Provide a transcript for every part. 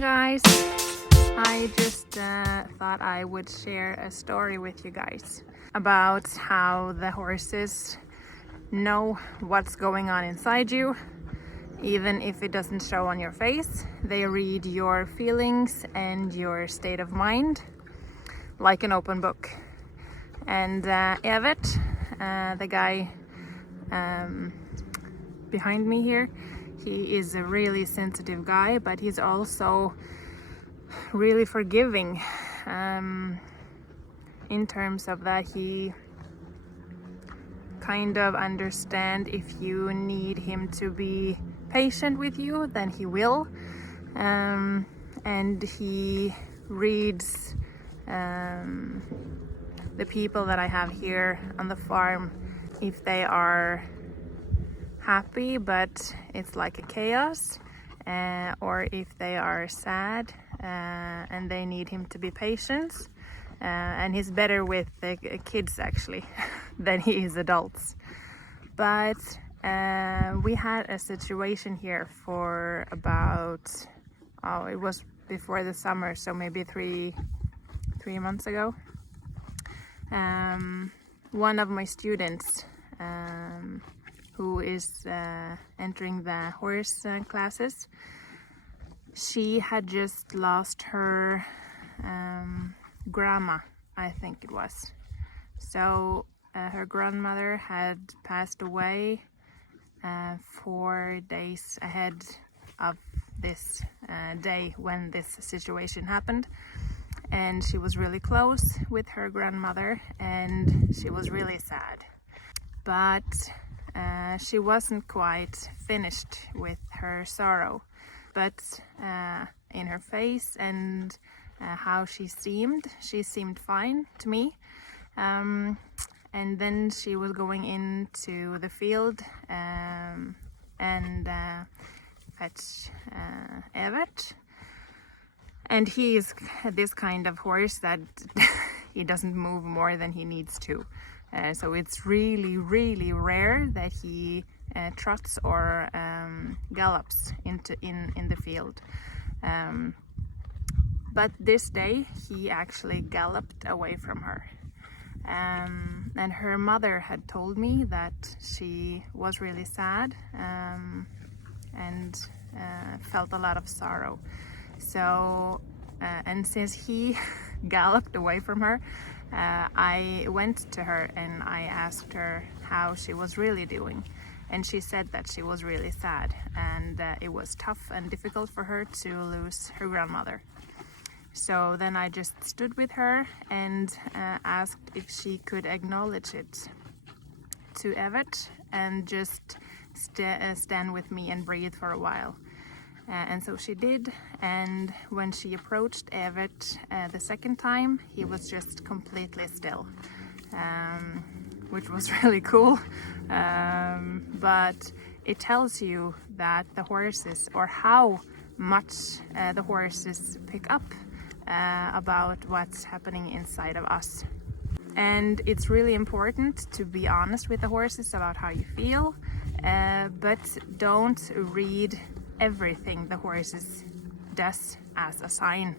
guys, I just thought I would share a story with you guys about how the horses know what's going on inside you, even if it doesn't show on your face. They read your feelings and your state of mind like an open book. And Evert, the guy behind me here, he is a really sensitive guy, but he's also really forgiving in terms of that he kind of understand if you need him to be patient with you, then he will, and he reads the people that I have here on the farm, if they are happy but it's like a chaos, or if they are sad and they need him to be patient, and he's better with the kids actually than he is adults. But we had a situation here for about, it was before the summer, so maybe three months ago. One of my students who is entering the horse classes, she had just lost her grandma, I think it was. So her grandmother had passed away 4 days ahead of this day when this situation happened. And she was really close with her grandmother and she was really sad. But she wasn't quite finished with her sorrow. But in her face and how she seemed fine to me. And then she was going into the field and fetch Evert. And he is this kind of horse that he doesn't move more than he needs to. So it's really, really rare that he trots or gallops in the field. But this day he actually galloped away from her. And her mother had told me that she was really sad and felt a lot of sorrow. So, and since he galloped away from her, I went to her and I asked her how she was really doing. And she said that she was really sad and it was tough and difficult for her to lose her grandmother. So then I just stood with her and asked if she could acknowledge it to Evert and just stand with me and breathe for a while. And so she did, and when she approached Evert the second time, he was just completely still, which was really cool. But it tells you that the horses, or how much the horses pick up about what's happening inside of us. And it's really important to be honest with the horses about how you feel, but don't read everything the horses does as a sign.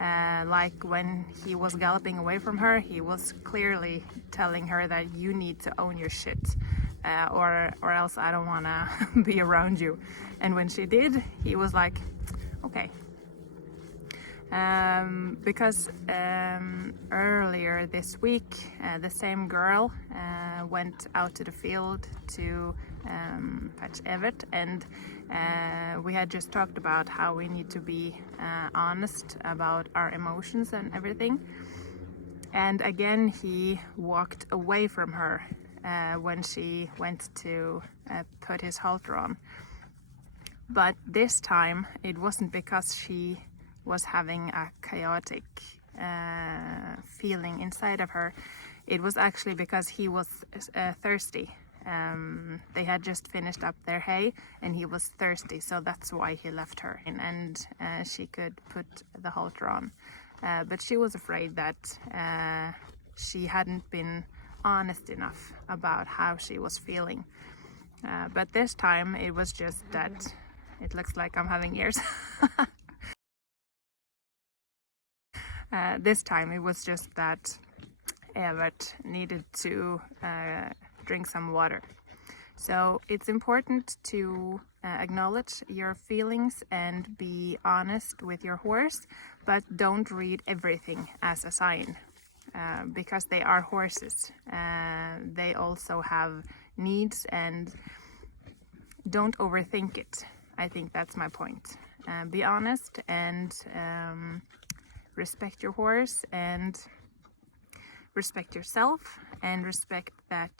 Like when he was galloping away from her, he was clearly telling her that you need to own your shit, or else I don't want to be around you. And when she did, he was like, okay. Because earlier this week, the same girl went out to the field to fetch Evert, and we had just talked about how we need to be honest about our emotions and everything. And again, he walked away from her when she went to put his halter on. But this time, it wasn't because she was having a chaotic feeling inside of her. It was actually because he was thirsty. They had just finished up their hay and he was thirsty, so that's why he left her, and she could put the halter on. But she was afraid that she hadn't been honest enough about how she was feeling. But this time it was just that it looks like I'm having ears. This time it was just that Evert needed to drink some water. So it's important to acknowledge your feelings and be honest with your horse, but don't read everything as a sign, because they are horses. They also have needs, and don't overthink it. I think that's my point. Be honest and respect your horse, and respect yourself, and respect that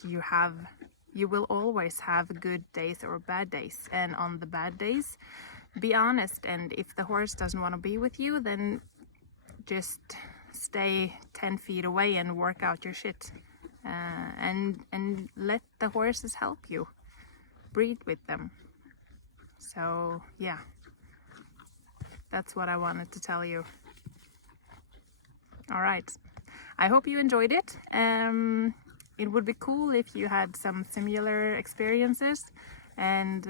you will always have good days or bad days. And on the bad days, be honest, and if the horse doesn't want to be with you, then just stay 10 feet away and work out your shit, and let the horses help you. Breathe with them. So yeah, that's what I wanted to tell you. All right, I hope you enjoyed it. It would be cool if you had some similar experiences, and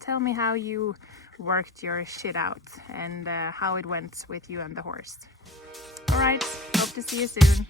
tell me how you worked your shit out, and how it went with you and the horse. All right, hope to see you soon.